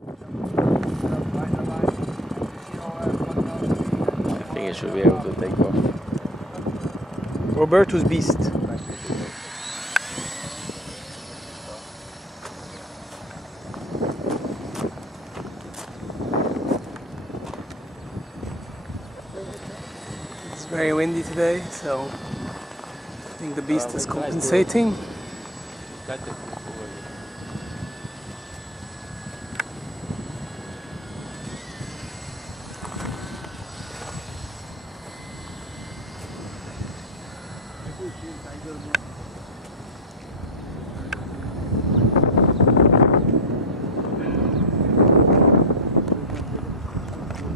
I think it should be able to take off. Roberto's beast. It's very windy today, so I think the beast is compensating.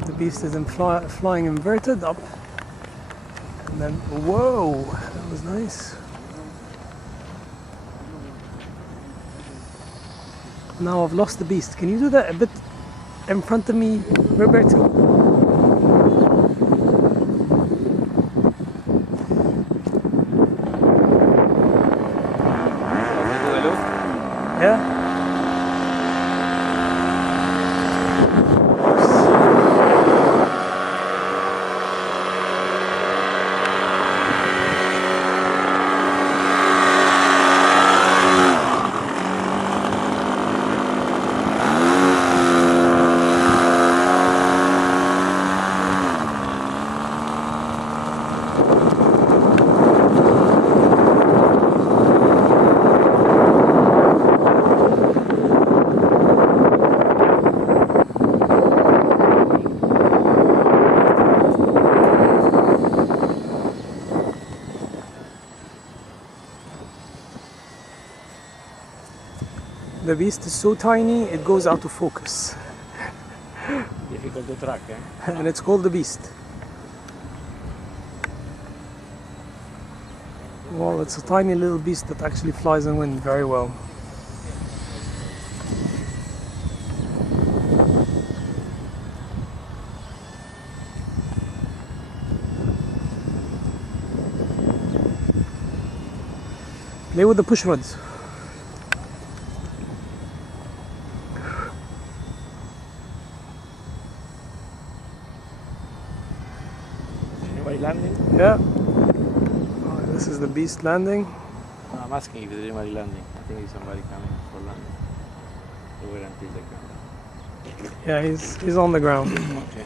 The beast is flying inverted up, and then whoa, that was nice. Now I've lost the beast. Can you do that a bit in front of me, Roberto? Yeah. The beast is so tiny it goes out of focus. Difficult to track, eh? And it's called the beast. Well, it's a tiny little beast that actually flies in wind very well. Play with the push rods. Landing? Yeah. Oh, this is the beast landing. No, I'm asking if there's anybody landing. I think there's somebody coming for landing. So wait until they come. Yeah, he's on the ground. Okay.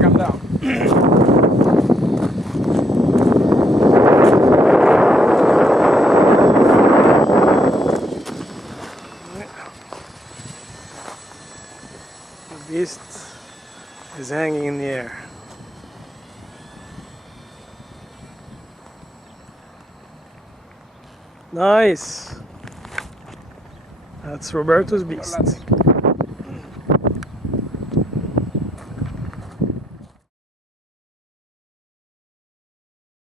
Come down. The beast is hanging in the air. Nice. That's Roberto's beast.